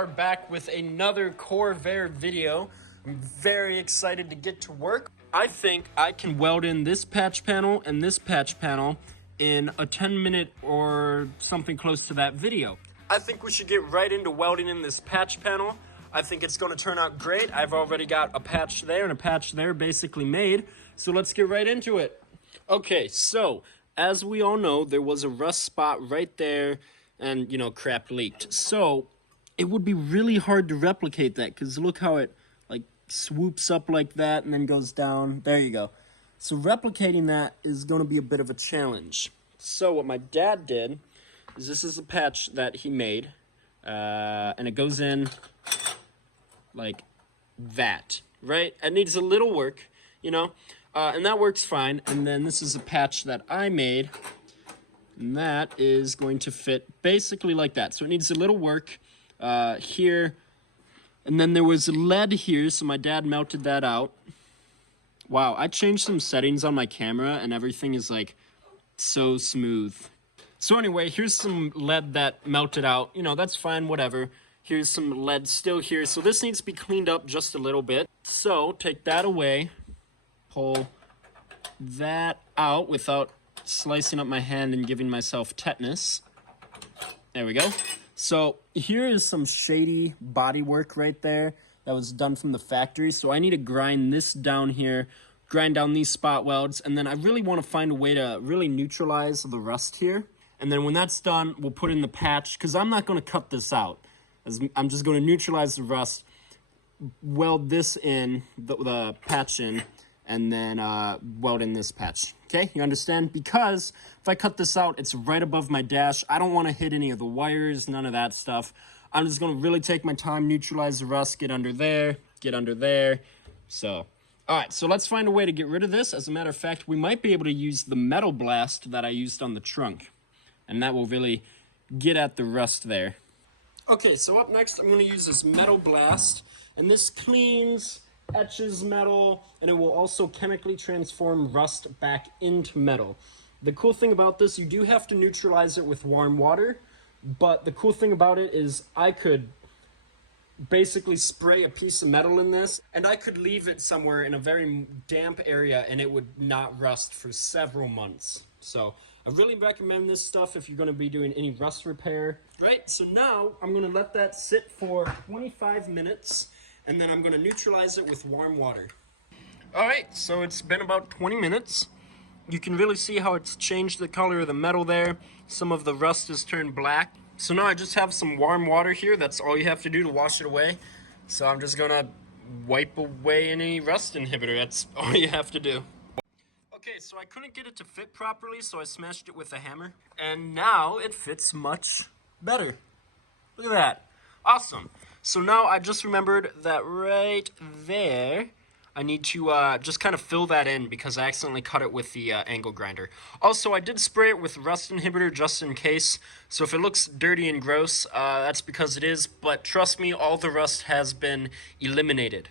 are back with another Corvair video. I'm very excited to get to work. I think I can weld in this patch panel and this patch panel in a 10-minute or something close to that video. I think we should get right into welding in this patch panel. I think it's going to turn out great. I've already got a patch there and a patch there basically made, so let's get right into it. Okay, so as we all know, there was a rust spot right there and, crap leaked. So it would be really hard to replicate that because look how it like swoops up like that and then goes down. There you go. So replicating that is going to be a bit of a challenge. So what my dad did is this is a patch that he made, and it goes in like that, right? It needs a little work, and that works fine. And then this is a patch that I made, and that is going to fit basically like that. So it needs a little work here, and then there was lead here, so my dad melted that out. Wow, I changed some settings on my camera, and everything is like so smooth. So anyway, here's some lead that melted out. That's fine, whatever. Here's some lead still here. So this needs to be cleaned up just a little bit. So take that away, pull that out without slicing up my hand and giving myself tetanus. There we go. So here is some shady body work right there that was done from the factory. So I need to grind this down here, grind down these spot welds, and then I really want to find a way to really neutralize the rust here. And then when that's done, we'll put in the patch, because I'm not going to cut this out. I'm just going to neutralize the rust, weld this in, the patch in, and then weld in this patch. Okay, you understand? Because if I cut this out, it's right above my dash. I don't want to hit any of the wires, none of that stuff. I'm just going to really take my time, neutralize the rust, get under there, get under there. So, all right, so let's find a way to get rid of this. As a matter of fact, we might be able to use the metal blast that I used on the trunk, and that will really get at the rust there. Okay, so up next, I'm going to use this metal blast, and this cleans, etches metal, and it will also chemically transform rust back into metal. The cool thing about this, you do have to neutralize it with warm water, but the cool thing about it is I could basically spray a piece of metal in this, and I could leave it somewhere in a very damp area, and it would not rust for several months. So I really recommend this stuff if you're going to be doing any rust repair. Right, so now I'm going to let that sit for 25 minutes, and then I'm going to neutralize it with warm water. Alright, so it's been about 20 minutes. You can really see how it's changed the color of the metal there. Some of the rust has turned black. So now I just have some warm water here. That's all you have to do to wash it away. So I'm just going to wipe away any rust inhibitor. That's all you have to do. Okay, so I couldn't get it to fit properly, so I smashed it with a hammer. And now it fits much better. Look at that. Awesome. So now I just remembered that right there, I need to just kind of fill that in because I accidentally cut it with the angle grinder. Also, I did spray it with rust inhibitor just in case. So if it looks dirty and gross, that's because it is. But trust me, all the rust has been eliminated.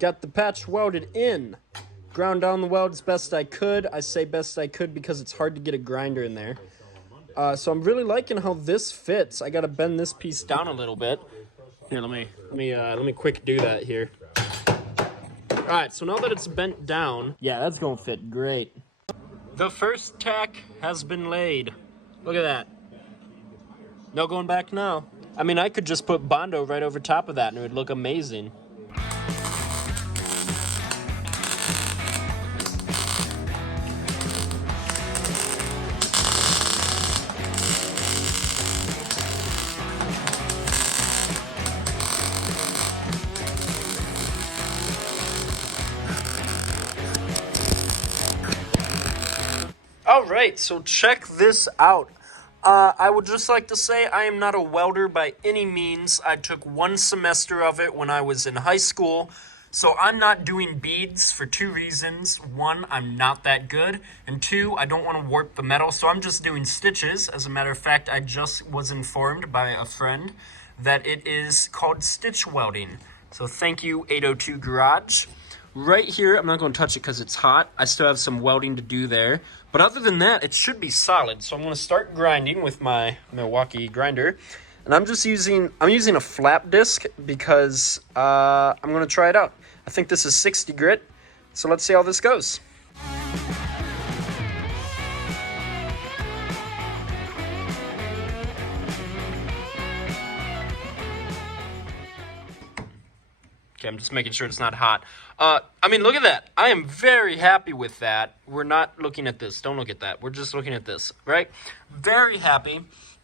Got the patch welded in. Ground down the weld as best I could. I say best I could because it's hard to get a grinder in there. So I'm really liking how this fits. I gotta bend this piece down a little bit. Here, let me quick do that here. All right, so now that it's bent down, yeah, that's gonna fit great. The first tack has been laid. Look at that. No going back now. I mean, I could just put Bondo right over top of that and it would look amazing. All right, so check this out. I would just like to say I am not a welder by any means. I took one semester of it when I was in high school. So I'm not doing beads for two reasons. One, I'm not that good. And two, I don't want to warp the metal. So I'm just doing stitches. As a matter of fact, I just was informed by a friend that it is called stitch welding. So thank you, 802 Garage. Right here, I'm not going to touch it because it's hot. I still have some welding to do there. But other than that, it should be solid. So I'm going to start grinding with my Milwaukee grinder. And I'm using a flap disc because I'm going to try it out. I think this is 60 grit. So let's see how this goes. Okay, I'm just making sure it's not hot. I mean, look at that. I am very happy with that. We're not looking at this. Don't look at that. We're just looking at this, right? Very happy.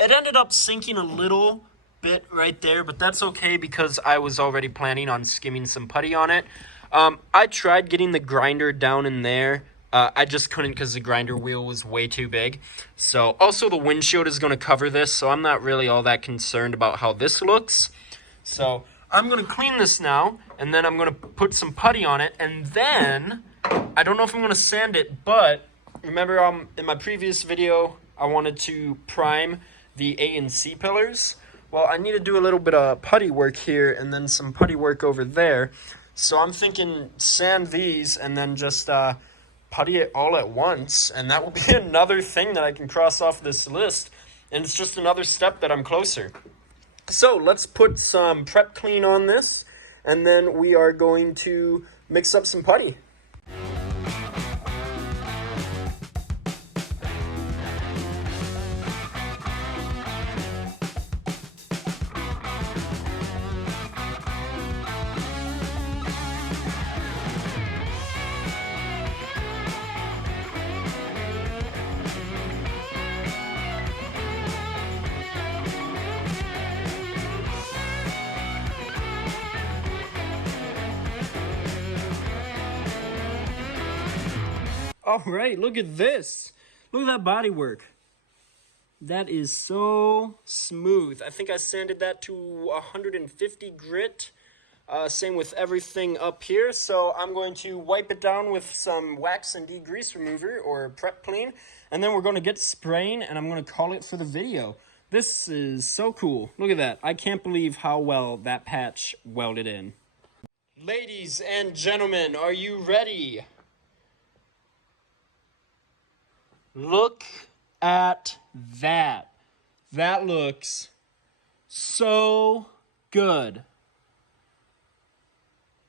It ended up sinking a little bit right there, but that's okay because I was already planning on skimming some putty on it. I tried getting the grinder down in there. I just couldn't because the grinder wheel was way too big. So, also the windshield is going to cover this, so I'm not really all that concerned about how this looks. So I'm going to clean this now, and then I'm going to put some putty on it, and then, I don't know if I'm going to sand it, but remember in my previous video, I wanted to prime the A and C pillars. Well, I need to do a little bit of putty work here, and then some putty work over there. So I'm thinking sand these, and then just putty it all at once, and that will be another thing that I can cross off this list, and it's just another step that I'm closer. So let's put some prep clean on this, and then we are going to mix up some putty. All right, look at this. Look at that body work. That is so smooth. I think I sanded that to 150 grit. Same with everything up here. So I'm going to wipe it down with some wax and degrease remover or prep clean. And then we're going to get spraying, and I'm going to call it for the video. This is so cool. Look at that. I can't believe how well that patch welded in. Ladies and gentlemen, are you ready? Look at that. That looks so good.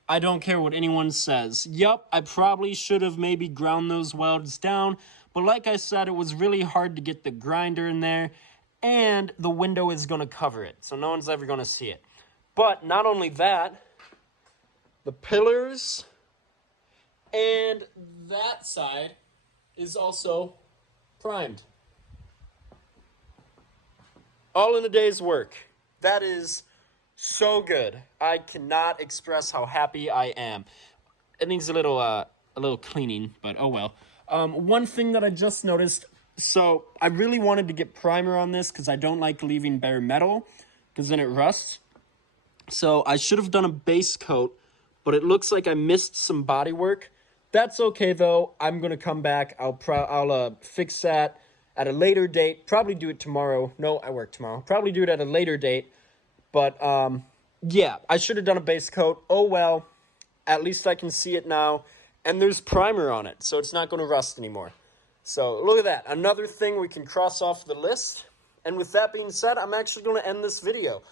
I don't care what anyone says. Yup, I probably should have maybe ground those welds down, but like I said, it was really hard to get the grinder in there, and the window is going to cover it, so no one's ever going to see it. But not only that, the pillars and that side is also primed. All in a day's work. That is so good. I cannot express how happy I am. It needs a little cleaning, but oh well. One thing that I just noticed, so I really wanted to get primer on this because I don't like leaving bare metal because then it rusts. So I should have done a base coat, but it looks like I missed some body work. That's okay though. I'm gonna come back. I'll fix that at a later date. Probably do it tomorrow. No, I work tomorrow. Probably do it at a later date. But yeah, I should have done a base coat. Oh well. At least I can see it now, and there's primer on it, so it's not going to rust anymore. So look at that. Another thing we can cross off the list. And with that being said, I'm actually going to end this video.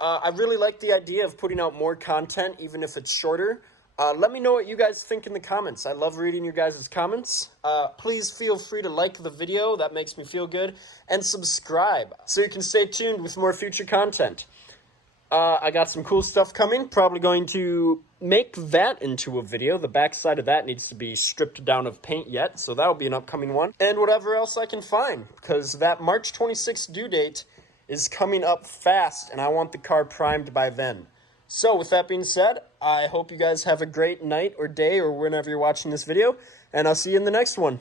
I really like the idea of putting out more content, even if it's shorter. Let me know what you guys think in the comments. I love reading your guys' comments. Please feel free to like the video. That makes me feel good. And subscribe so you can stay tuned with more future content. I got some cool stuff coming. Probably going to make that into a video. The backside of that needs to be stripped down of paint yet, so that'll be an upcoming one. And whatever else I can find, because that March 26th due date is coming up fast, and I want the car primed by then. So with that being said, I hope you guys have a great night or day or whenever you're watching this video, and I'll see you in the next one.